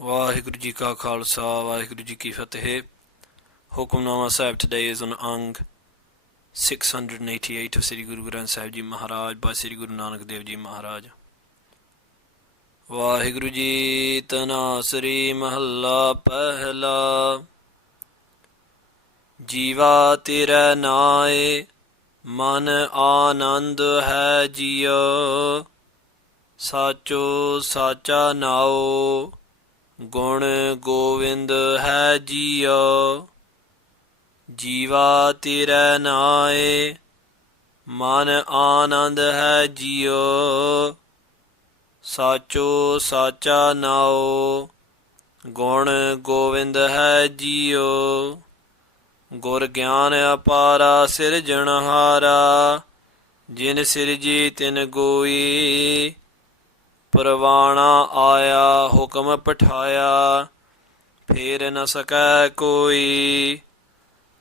ਵਾਹਿਗੁਰੂ ਜੀ ਕਾ ਖਾਲਸਾ ਵਾਹਿਗੁਰੂ ਜੀ ਕੀ ਫਤਿਹ. ਹੁਕਮਨਾਮਾ ਸਾਹਿਬ today is on Ang 688 of Sri Guru Granth Sahib Ji Maharaj by Sri Guru Nanak Dev Ji Maharaj. Waheguru ji ਤਨਾਸਰੀ ਮਹੱਲਾ ਪਹਿਲਾ. ਜੀਵਾ ਤੇਰਾ ਨਾਏ ਮਨ ਆਨੰਦ ਹੈ ਜੀਓ, ਸਾਚੋ ਸਾਚਾ ਨਾਓ ਗੁਣ ਗੋਵਿੰਦ ਹੈ ਜੀਓ. ਜੀਵਾ ਤੇਰਾ ਨਾਏ ਮਨ ਆਨੰਦ ਹੈ ਜੀਓ, ਸਾਚੋ ਸਾਚਾ ਨਾਓ ਗੁਣ ਗੋਵਿੰਦ ਹੈ ਜੀਓ. ਗੁਰ ਗਿਆਨ ਅਪਾਰਾ ਸਿਰਜਣਹਾਰਾ, ਜਿਨ ਸਿਰਜੀ ਤਿਨ ਗੋਈ. ਪਰਵਾਣਾ ਆਇਆ ਹੁਕਮ ਪਠਾਇਆ, ਫੇਰ ਨ ਸਕੈ ਕੋਈ.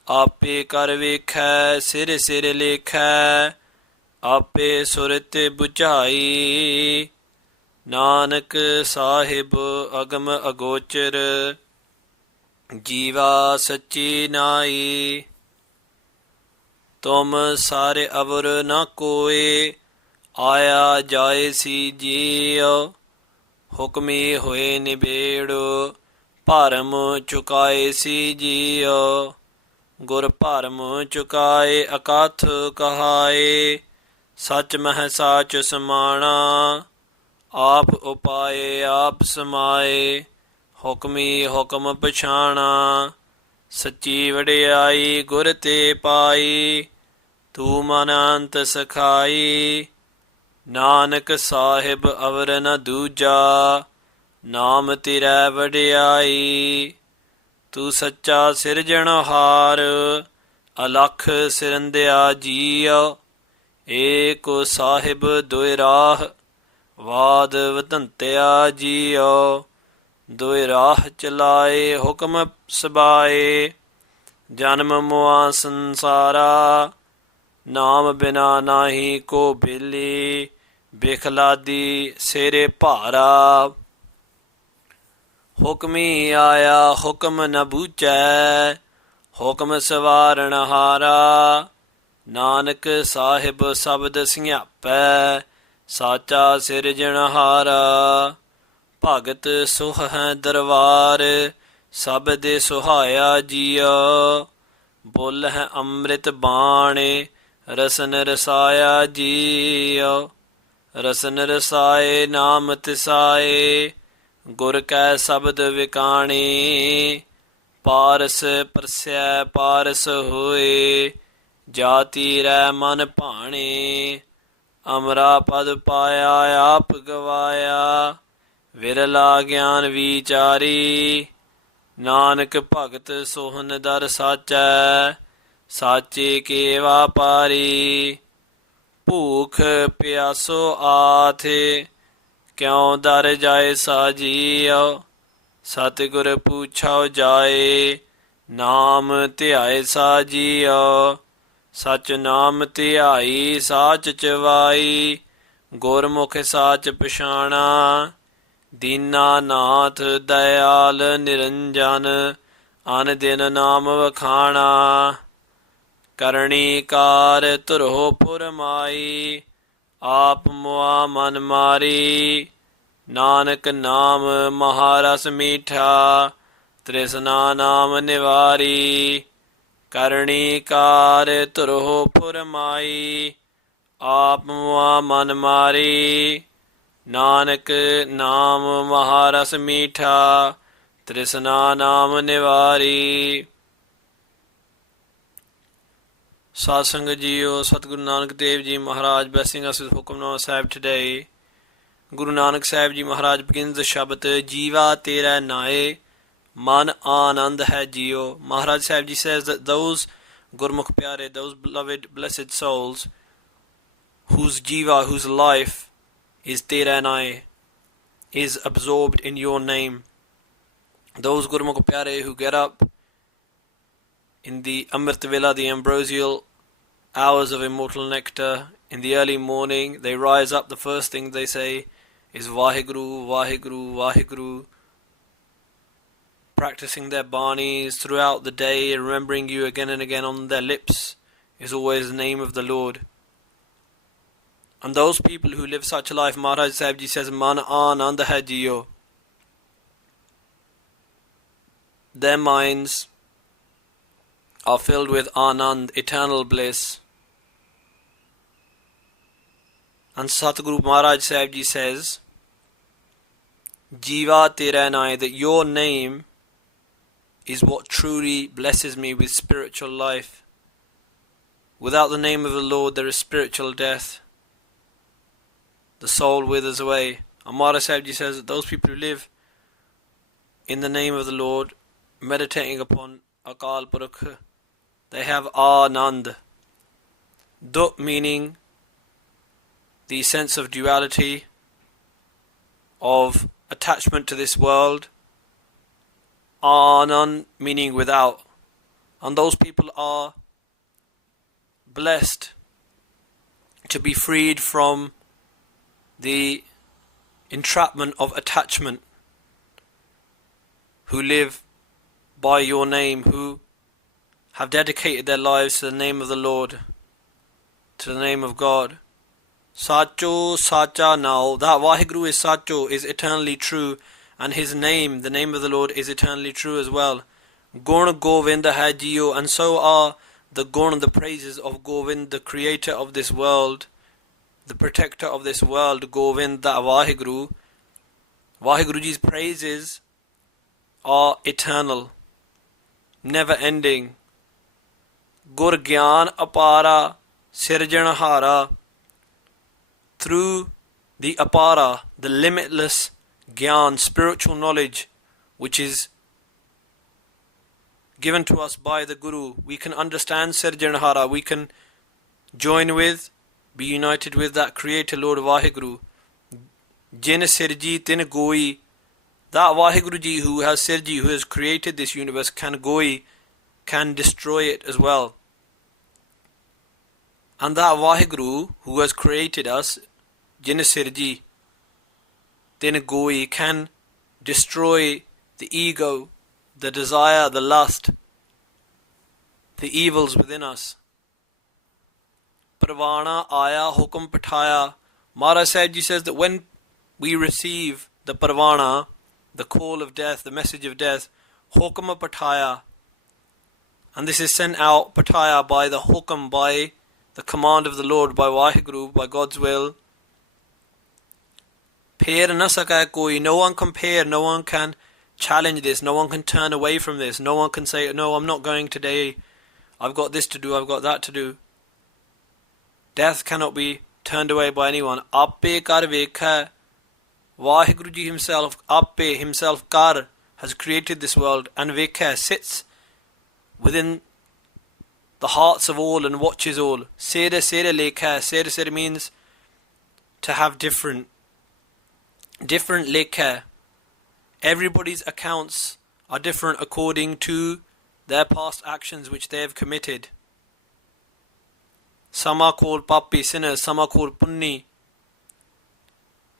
ਆਪੇ ਕਰ ਵੇਖੈ ਸਿਰ ਸਿਰ ਲੇਖੈ, ਆਪੇ ਸੁਰਤ ਬੁਝਾਈ. ਨਾਨਕ ਸਾਹਿਬ ਅਗਮ ਅਗੋਚਰ, ਜੀਵਾ ਸੱਚੀ ਨਾਈ. ਤੁਮ ਸਾਰੇ ਅਵਰ ਨ ਕੋਏ, ਆਇਆ ਜਾਏ ਸੀ ਜੀਉ. ਹੁਕਮੀ ਹੋਏ ਨਿਬੇੜੋ, ਭਰਮ ਚੁਕਾਏ ਸੀ ਜੀਉ. ਗੁਰ ਭਰਮ ਚੁਕਾਏ ਅਕਥ ਕਹਾਏ, ਸਚ ਮਹਿ ਸਾਚ ਸਮਾਣਾ. ਆਪ ਉਪਾਏ ਆਪ ਸਮਾਏ, ਹੁਕਮੀ ਹੁਕਮ ਪਛਾਣਾ. ਸੱਚੀ ਵਡਿਆਈ ਗੁਰ ਤੇ ਪਾਈ, ਤੂੰ ਮਨ ਅੰਤ ਸਖਾਈ. ਨਾਨਕ ਸਾਹਿਬ ਅਵਰ ਨ ਦੂਜਾ, ਨਾਮ ਤੇਰਾ ਵਡਿਆਈ. ਤੂੰ ਸੱਚਾ ਸਿਰਜਣਹਾਰ, ਅਲਖ ਸਿਰੰਦਿਆ ਜੀਉ. ਏਕੋ ਸਾਹਿਬ ਦੁਇ ਰਾਹ, ਵਾਦ ਵਤੰਤਿਆ ਜੀਉ. ਦੁਇ ਰਾਹ ਚਲਾਏ ਹੁਕਮ ਸਬਾਏ, ਜਨਮ ਮੁਆ ਸੰਸਾਰਾ. ਨਾਮ ਬਿਨਾ ਨਾਹੀ ਕੋ ਬੇਲੀ, ਬਿਖਲਾਦੀ ਸਿਰੇ ਭਾਰਾ. ਹੁਕਮੀ ਆਇਆ ਹੁਕਮ ਨ ਬੂਝੈ, ਹੁਕਮ ਸਵਾਰਨ ਹਾਰਾ. ਨਾਨਕ ਸਾਹਿਬ ਸ਼ਬਦ ਸਿਆਪੈ, ਸਾਚਾ ਸਿਰਜਣਹਾਰਾ. ਭਗਤ ਸੁਖ ਹੈ ਦਰਬਾਰ, ਸਭ ਦੇ ਸੁਹਾਇਆ ਜੀਉ. ਬੁੱਲ ਹੈ ਅੰਮ੍ਰਿਤ ਬਾਣੇ, ਰਸਨ ਰਸਾਇਆ ਜੀਉ. ਰਸਨ ਰਸਾਏ ਨਾਮ ਤਿਸਾਏ, ਗੁਰ ਕੈ ਸ਼ਬਦ ਵਿਕਾਣੀ. ਪਾਰਸ ਪਰਸੈ ਪਾਰਸ ਹੋਏ, ਜਾਤੀ ਰਹਿ ਮਨ ਭਾਣੇ. ਅਮਰਾ ਪਦ ਪਾਇਆ ਆਪ ਗਵਾਇਆ, ਵਿਰਲਾ ਗਿਆਨ ਵਿਚਾਰੀ. ਨਾਨਕ ਭਗਤ ਸੋਹਨ ਦਰ ਸਾਚੈ, ਸਾਚੇ ਕੇ ਵਾਪਾਰੀ. ਭੂਖ ਪਿਆਸੋ ਆਥੇ, ਕਿਉ ਦਰ ਜਾਏ ਸਾਜੀਉ. ਸਤਿਗੁਰ ਪੁੱਛਾਉ ਜਾਏ, ਨਾਮ ਧਿਆਏ ਸਾਜੀਉ. ਸਚ ਨਾਮ ਧਿਆਈ ਸਾਚ ਚਵਾਈ, ਗੁਰਮੁਖ ਸਾਚ ਪਛਾਣਾ. ਦੀਨਾ ਨਾਥ ਦਇਆਲ ਨਿਰੰਜਨ, ਅਨ ਦਿਨ ਨਾਮ ਵਖਾਣਾ. ਕਰਣੀ ਕਾਰ ਧਰੋ ਫੁਰਮਾਈ, ਆਪ ਮੁਆ ਮਨ ਮਾਰੀ. ਨਾਨਕ ਨਾਮ ਮਹਾਰਸ ਮੀਠਾ, ਤ੍ਰਿਸ਼ਨਾ ਨਾਮ ਨਿਵਾਰੀ. ਕਰਣੀ ਕਾਰ ਧਰੋ ਫੁਰਮਾਈ, ਆਪ ਮੁਆ ਮਨ ਮਾਰੀ. ਨਾਨਕ ਨਾਮ ਮਹਾਰਸ ਮੀਠਾ, ਤ੍ਰਿਸ਼ਨਾ ਨਾਮ ਨਿਵਾਰੀ. ਸਾਧ ਸੰਗਤ JIO, Satguru Nanak Dev ji Maharaj blessing us with Hukamnama Sahib today. Guru Nanak Sahib Ji Maharaj begins the Shabad, Jiva tera nae, man anand hai jio. Maharaj Sahib Ji says that those Gurmukh pyare, those beloved blessed souls, whose jiva, whose life is tera nae, is absorbed in your name. Those Gurmukh pyare who get up in the Amrit Vela, the Ambrosial hours of immortal nectar, in the early morning, they rise up, the first thing they say is Vaheguru, Vaheguru, Vaheguru. practicing their Banis throughout the day, remembering you again and again on their lips, is always the name of the Lord. And those people who live such a life, Maharaj Sahib Ji says, Man anand hai jiyo. Their minds are filled with anand, eternal bliss. And Satguru Maharaj Sahib Ji says, Jiva tera nae, that your name is what truly blesses me with spiritual life. Without the name of the Lord there is spiritual death. The soul withers away. And Maharaj Sahib Ji says that those people who live in the name of the Lord, meditating upon Akal Purakh, they have Anand. Duk meaning the sense of duality, of attachment to this world. Anand meaning without. And those people are blessed to be freed from the entrapment of attachment, who live by your name, who have dedicated their lives to the name of the Lord, to the name of God. Sacho Sacha now, that Vaheguru is Sacho, is eternally true, and his name, the name of the Lord, is eternally true as well. Gun Govinda hai jiyo, and so are the gun, the praises of Govind, the creator of this world, the protector of this world, Govind, that Vaheguru. Vaheguruji's praises are eternal, never ending. Gur Gyan Apara Sirjanhara, through the Apara, the limitless Gyan, spiritual knowledge, which is given to us by the Guru, we can understand Sirjanhara, we can join with, be united with that Creator Lord Vaheguru. Jin Sirji Tin Goi, that Vaheguruji who has Sirji, who has created this universe, can Goi, can destroy it as well. And that Vaheguru who has created us, Jin Sirji Tin Goi, can destroy the ego, the desire, the lust, the evils within us. Parvana Aya Hukam Pathaya. Maharaj Sahib Ji says that when we receive the Parvana, the call of death, the message of death, Hukam Pathaya, and this is sent out Pathaya by the Hukam, by the command of the Lord, by Vaheguru, by God's will. Pher na sakay koi, no one can pair, no one can challenge this, no one can turn away from this, no one can say, no, I'm not going today, I've got this to do, I've got that to do. Death cannot be turned away by anyone. Appe kar vekha, Vaheguruji himself, Appe himself, kar, has created this world, and vekha, sits within the hearts of all and watches all. Sere sere lekha, sere sere means to have different lekha. Everybody's accounts are different according to their past actions which they have committed. Some are called papi, sinners, some are called punni,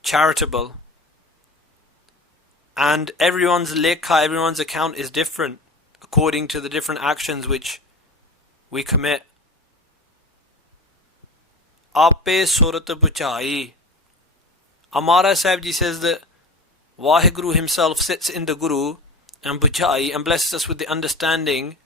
charitable. And everyone's lekha, everyone's account is different according to the different actions which we commit. Ape surat buchai. Amara Sahib Ji says that Vaheguru himself sits in the Guru and buchai, and blesses us with the understanding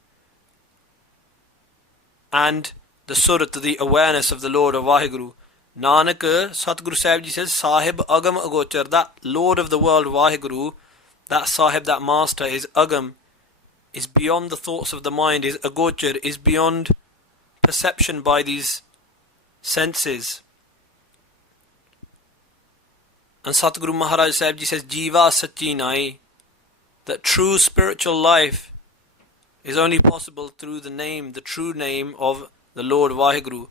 and the surat, the awareness of the Lord of Vaheguru. Nanak, Satguru Sahib Ji says, Sahib Agam Agochar, that Lord of the world Vaheguru, that Sahib, that Master, is Agam, is beyond the thoughts of the mind, is Agochar, is beyond perception by these senses. And Satguru Maharaj Sahib Ji says, Jiva Sachi Nai, that true spiritual life is only possible through the name, the true name of the Lord Vaheguru.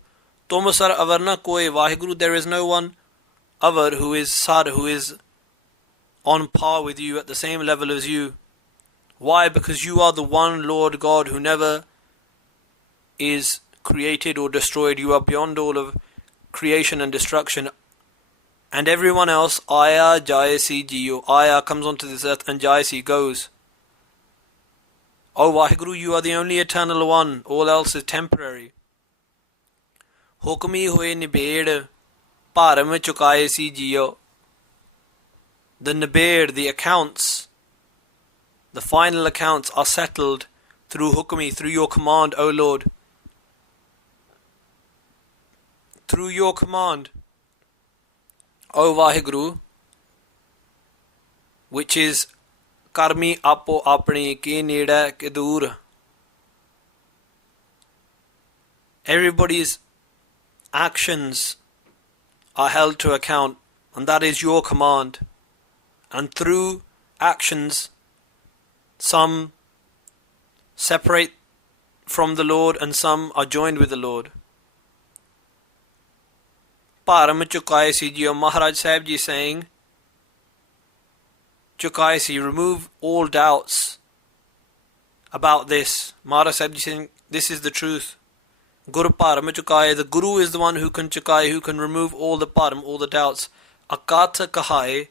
Tomasar avarna koi, Vaheguru, there is no one other who is sar, who is on par with you, at the same level as you. Why? Because you are the one Lord God who never is created or destroyed. You are beyond all of creation and destruction. And everyone else, Aya Jayasi Jiyo, Aya comes onto this earth and Jayasi goes. O Vaheguru, you are the only eternal one, all else is temporary. Hukmi hoye nibed, bharam chukaye si jiyo. The nibed, the accounts, the final accounts are settled through hukmi, through your command, O Lord. Through your command, O Vaheguru, which is karmi apo apni ki neda ke dur. Everybody's actions are held to account, and that is your command. And through actions, some separate from the Lord and some are joined with the Lord. Bharam chukaye si jiyo, Maharaj Sahib Ji saying, chukaye si, remove all doubts about this. Maharaj Sahib Ji saying, this is the truth. Guru bharam chukaye, the Guru is the one who can chukaye, who can remove all the bharam, all the doubts. Akatha kahaye,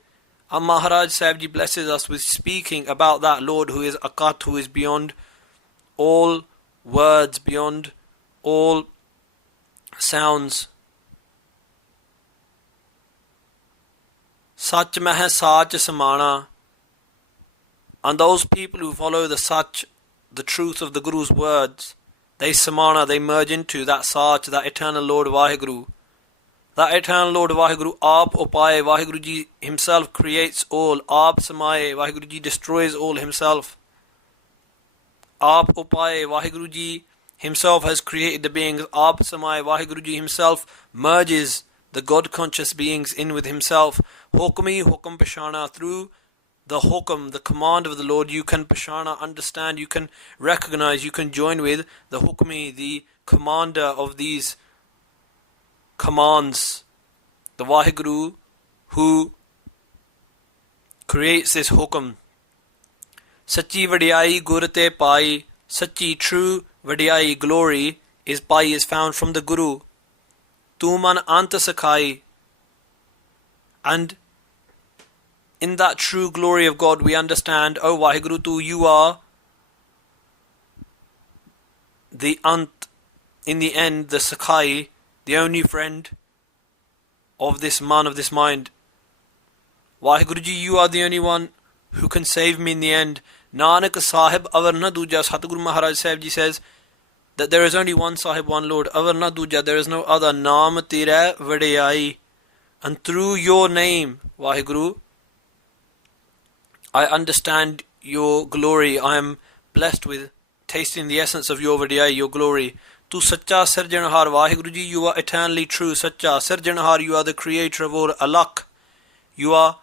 and Maharaj Sahib Ji blesses us with speaking about that Lord who is Akat, who is beyond all words, beyond all sounds. Sach meh sach samana. And those people who follow the Sach, the truth of the Guru's words, they samana, they merge into that Sach, that eternal Lord Vaheguru. That eternal Lord Vaheguru, Aap Upaye, Vaheguru Ji himself creates all. Aap Samaye, Vaheguru Ji destroys all himself. Aap Upaye, Vaheguru Ji himself has created the beings. Aap Samaye, Vaheguru Ji himself merges the God-conscious beings in with himself. Hukmi Hukam Pashana, through the Hukam, the command of the Lord, you can Pashana, understand, you can recognize, you can join with the Hukmi, the commander of these commands, the Vaheguru who creates this Hukam. Sachi Vadiyai Gurate Pai, Sachi true Vadiyai glory is found from the Guru. Tuman Anta Sakai. And in that true glory of God we understand, O Vaheguru, Tu, you are the Ant, in the end, the Sakai, the only friend of this man, of this mind. Vaheguru Ji, you are the only one who can save me in the end. Nanak Sahib avar na duja. Satguru Maharaj Sahib Ji says that there is only one Sahib, one Lord. Avar na duja, there is no other. Naam tera vadiyai. And through your name, Vaheguru, I understand your glory. I am blessed with tasting the essence of your vadiyai, your glory. Tu Sacha Sirjanhar, Vaheguru Ji, you are eternally true. Sacha Sirjanhar, you are the creator of all. Alak, you are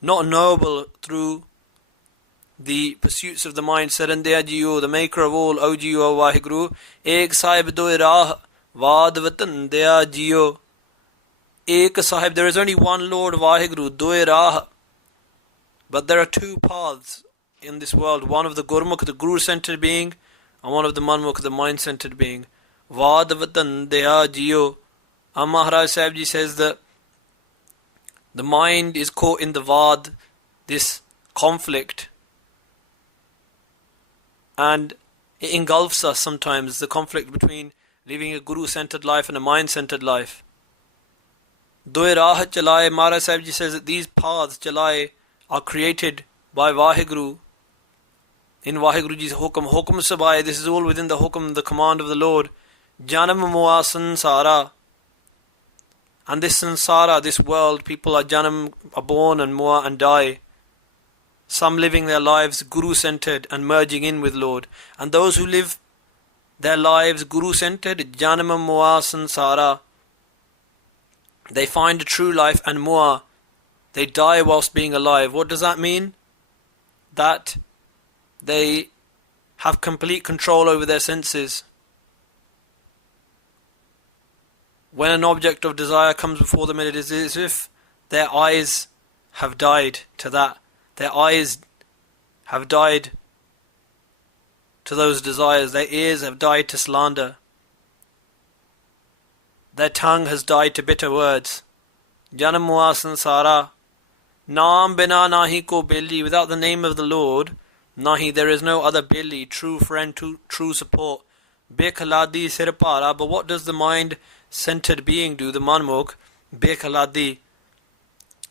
not knowable through the pursuits of the mind. Sarandaya Jiyo, the maker of all. O Jiyo, O Vaheguru. Ek Sahib doe raah, Vad Vatan Daya Jiyo. Ek Sahib, there is only one Lord Vaheguru, doe raah. But there are two paths in this world. One of the Gurmukh, the Guru-centered being, and one of the Manmukh, the mind-centered being. Vad Vatan Daya Jiyo. And Maharaj Sahib Ji says that the mind is caught in the Vad, this conflict. And it engulfs us sometimes, the conflict between living a Guru-centered life and a mind-centered life. Doe raah chalaye, Maharaj Sahib Ji says that these paths, chalaye, are created by Vaheguru in Vaheguru Ji's Hukam. Hukam Sabai, this is all within the Hukam, the command of the Lord. Janam Mua Sansara. And this Sansara, this world, people are Janam, are born and Mua and die. Some living their lives Guru-centered and merging in with Lord. And those who live their lives Guru-centered, Janam Mua Sansara, they find a true life, and Mua, they die whilst being alive. What does that mean? That they have complete control over their senses. When an object of desire comes before them, it is as if their eyes have died to that. Their eyes have died to those desires. Their ears have died to slander. Their tongue has died to bitter words. Janam Mua Sansara. Naam bina nahi ko belli. Without the name of the Lord, Nahi, there is no other Billy, true friend, true support. Bekhaladi sirpara, but what does the mind-centered being do, the manmukh? Bekhaladi,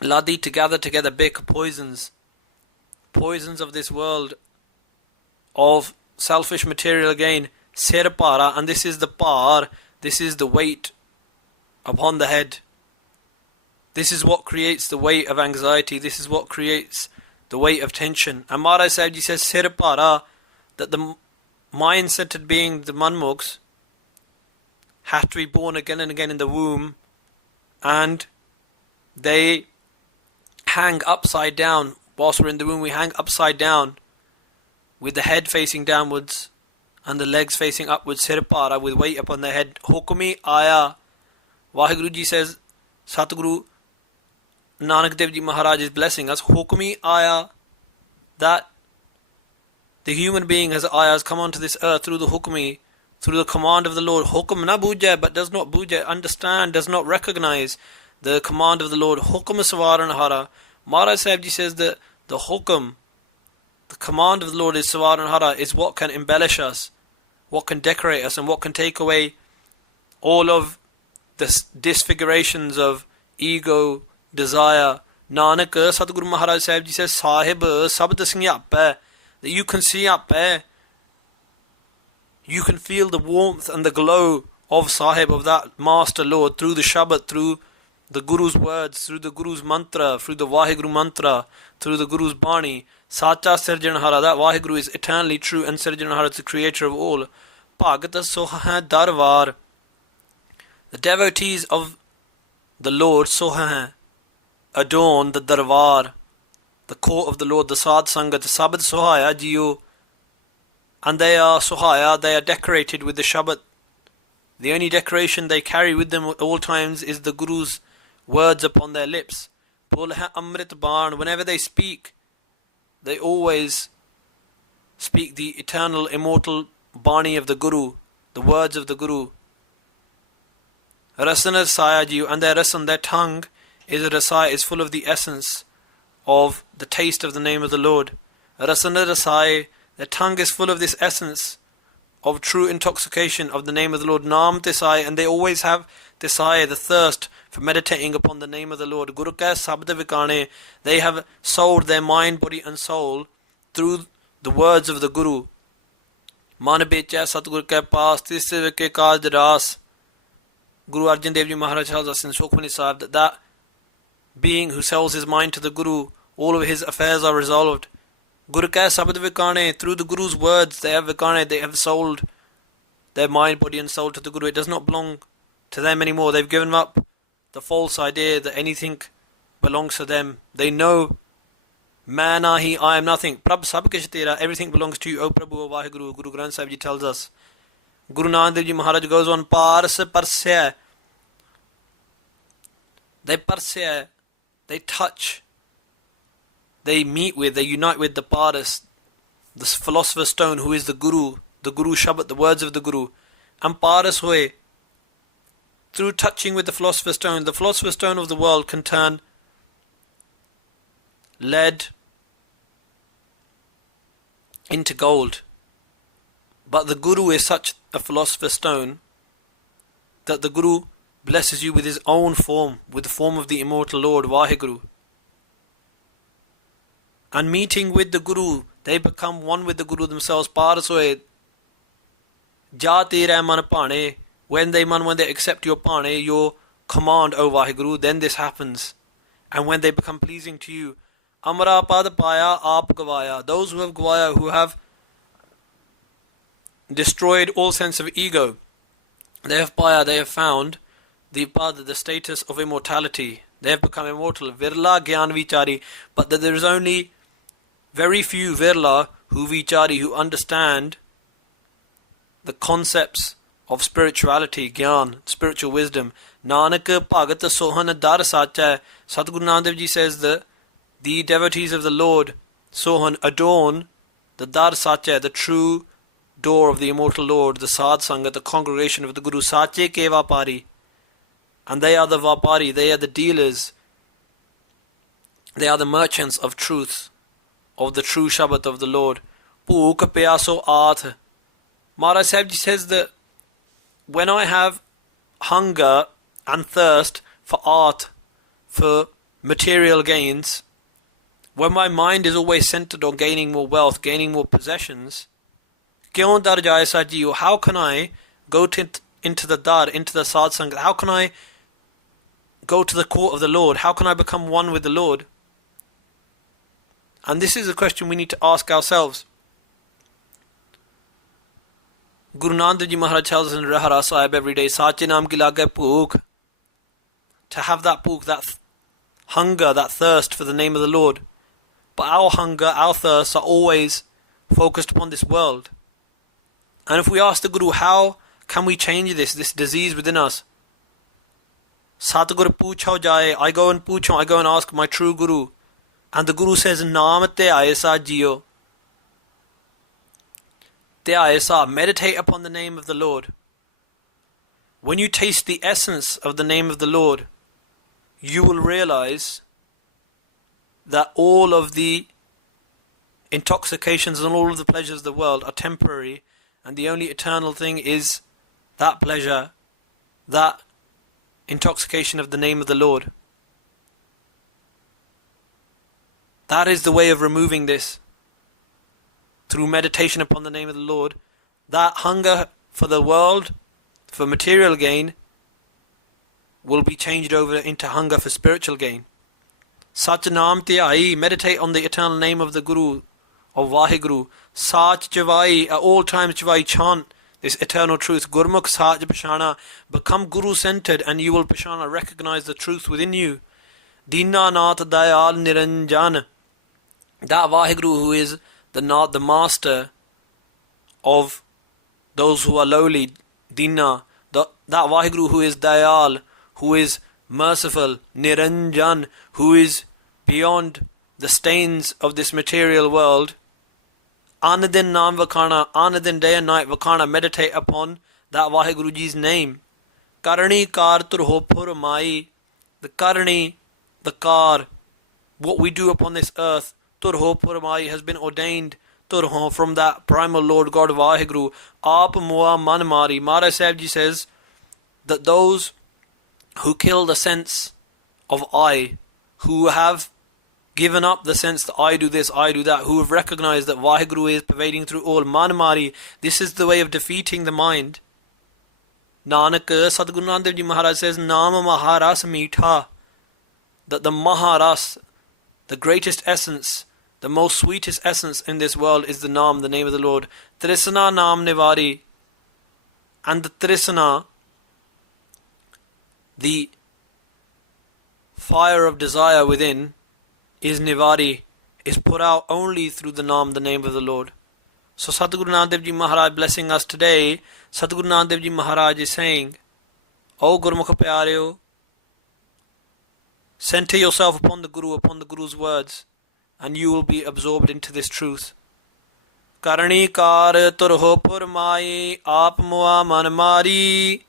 ladi, to gather together, bek, poisons of this world, of selfish material gain, sirpara, and this is the par, this is the weight upon the head. This is what creates the weight of anxiety, this is what creates the weight of tension. And Maharaj Sahib Ji says, sirpara, that the mind-centered being, the manmukhs, have to be born again and again in the womb, and they hang upside down. Whilst we're in the womb, we hang upside down, with the head facing downwards, and the legs facing upwards, sirpara, with weight upon the head. Hukmi aya. Vaheguru Ji says, Satguru Nanak Dev Ji Maharaj is blessing us. Hukmi aya, that the human being has ayahs come onto this earth through the hukmi, through the command of the Lord. Hukm na bujai, but does not bujai, understand, does not recognize the command of the Lord. Hukm savaran hara. Maharaj Sahib Ji says that the hukm, the command of the Lord is savaran hara, is what can embellish us, what can decorate us, and what can take away all of the disfigurations of ego, desire. Nanak, Sadguru Maharaj Sahib Ji says, Sahib, sabd singyape, that you can see up there, you can feel the warmth and the glow of Sahib, of that Master Lord, through the Shabad, through the Guru's words, through the Guru's mantra, through the Vaheguru mantra, through the Guru's Bani. Sacha Sirjanhara, that Vaheguru is eternally true, and Sirjanhara is the creator of all. Bhagata Soha Darvar, the devotees of the Lord, Soha, adorn the Darbar, the court of the Lord, the Sad Sangat, the Sabad Sohaya Jiyo, and they are Sohaya, they are decorated with the Shabad. The only decoration they carry with them at all times is the Guru's words upon their lips. Bolha Amrit Ban, whenever they speak, they always speak the eternal, immortal Bani of the Guru, the words of the Guru. Rasana Saya Jiyo, and their rasan, their tongue, is a rasai, is full of the essence of the taste of the name of the Lord. Rasana Rasai, their tongue is full of this essence of true intoxication of the name of the Lord. Naam Tisai, and they always have Tisai, the thirst for meditating upon the name of the Lord. Gurmukh Sabda Vikane, they have sold their mind, body and soul through the words of the Guru. Man becha Satguru ke paas, tisve ke kaj ras. Guru Arjan Dev Ji Maharaj tells us in Sukhmani Sahib that being who sells his mind to the Guru, all of his affairs are resolved. Gurmukh Sabad Vikane, through the Guru's words, they have sold their mind, body and soul to the Guru. It does not belong to them anymore. They've given up the false idea that anything belongs to them. They know, man ahi, I am nothing. Prabh sab kish tera, everything belongs to you, O Prabhu, O Vaheguru. Guru Granth Sahib Ji tells us. Guru Nanak Dev Ji Maharaj goes on, Pars parsya. They parsya, they touch, they meet with, they unite with the Paras, the philosopher's stone, who is the Guru Shabad, the words of the Guru. And Paras hoye, through touching with the philosopher's stone of the world can turn lead into gold. But the Guru is such a philosopher's stone that the Guru blesses you with his own form, with the form of the immortal Lord, Vaheguru. And meeting with the Guru, they become one with the Guru themselves. Parasoe, Jati Rahman Pane, when they accept your Pane, your command, O Vaheguru, then this happens. And when they become pleasing to you, Amara Pad Paya Aap Gavaya, those who have Gavaya, who have destroyed all sense of ego, they have found the Pad, the status of immortality. They have become immortal. Virla Gyan Vichari, but that there is only very few Virla who Vichari, who understand the concepts of spirituality, Gyan, spiritual wisdom. Nanak Bhagat Sohan Dar Sacha. Satguru Nanak Dev Ji says that the devotees of the Lord, Sohan, adorn the Dar Sacha, the true door of the immortal Lord, the Sad Sangat, the congregation of the Guru. Sache Ke Vapari. And they are the Vapari, they are the dealers, they are the merchants of truth, of the true Shabad of the Lord. bhook pyaso aath. Maharaj Sahib Ji says that when I have hunger and thirst for art, for material gains, when my mind is always centered on gaining more wealth, gaining more possessions, kyon dar jaye sajiyo, how can I go into the dar, into the satsang? How can I go to the court of the Lord? How can I become one with the Lord? And this is a question we need to ask ourselves. Guru Nanak Ji Maharaj tells us in Rahara Sahib every day, Sache Naam ki lage bhook. To have that bhook, that hunger, that thirst for the name of the Lord. But our hunger, our thirst are always focused upon this world. And if we ask the Guru, how can we change this disease within us? Satguru Puchho Jaye, I go and ask my true Guru. And the Guru says, Naam Aisa Jiyo. Meditate upon the name of the Lord. When you taste the essence of the name of the Lord, you will realize that all of the intoxications and all of the pleasures of the world are temporary, and the only eternal thing is that pleasure, that intoxication of the name of the Lord. That is the way of removing this. Through meditation upon the name of the Lord, that hunger for the world, for material gain, will be changed over into hunger for spiritual gain. Sach Naam Tyai, meditate on the eternal name of the Guru, of Vaheguru. Sach Javai, at all times Javai, chant this eternal truth. Gurmukh Sach Pashana, become Guru centered and you will Pashana, recognize the truth within you. Dina Nath Dayal Niranjan, that Vaheguru who is the master of those who are lowly, Dina, that Vaheguru who is Dayal, who is merciful, Niranjan, who is beyond the stains of this material world. Anadin Naam Vakhana, Anadin day and night Vakhana, meditate upon that Vaheguru Ji's name. Karani Kar Turhopur Mai, the Karani, the Kar, what we do upon this earth, Turhopur Mai has been ordained Turho from that Primal Lord God Vaheguru. Aap Mua Man Mari. Maharaj Sahib Ji says that those who kill the sense of I, who have given up the sense that I do this, I do that, who have recognized that Vaheguru is pervading through all, Man Mari, this is the way of defeating the mind. Nanak, Sadguru Nanak Dev Ji Maharaj says, Naam Maharas Meetha, that the Maharas, the greatest essence, the most sweetest essence in this world is the Naam, the name of the Lord. Trisana Naam Nivari, and the Trisana, the fire of desire within, is Nivari, is put out only through the Naam, the name of the Lord. So Sadguru Nanak Dev Ji Maharaj blessing us today, Sadguru Nanak Dev Ji Maharaj is saying, O Gurmukh Pyareo, center yourself upon the Guru's words, and you will be absorbed into this truth. Karani kar turho purmai, aap mua man mari,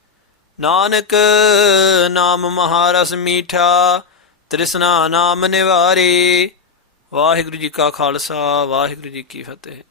Nanak naam maharas meetha, trisna naam nivari. Vaheguru Ji ka Khalsa, Vaheguru Ji ki Fateh.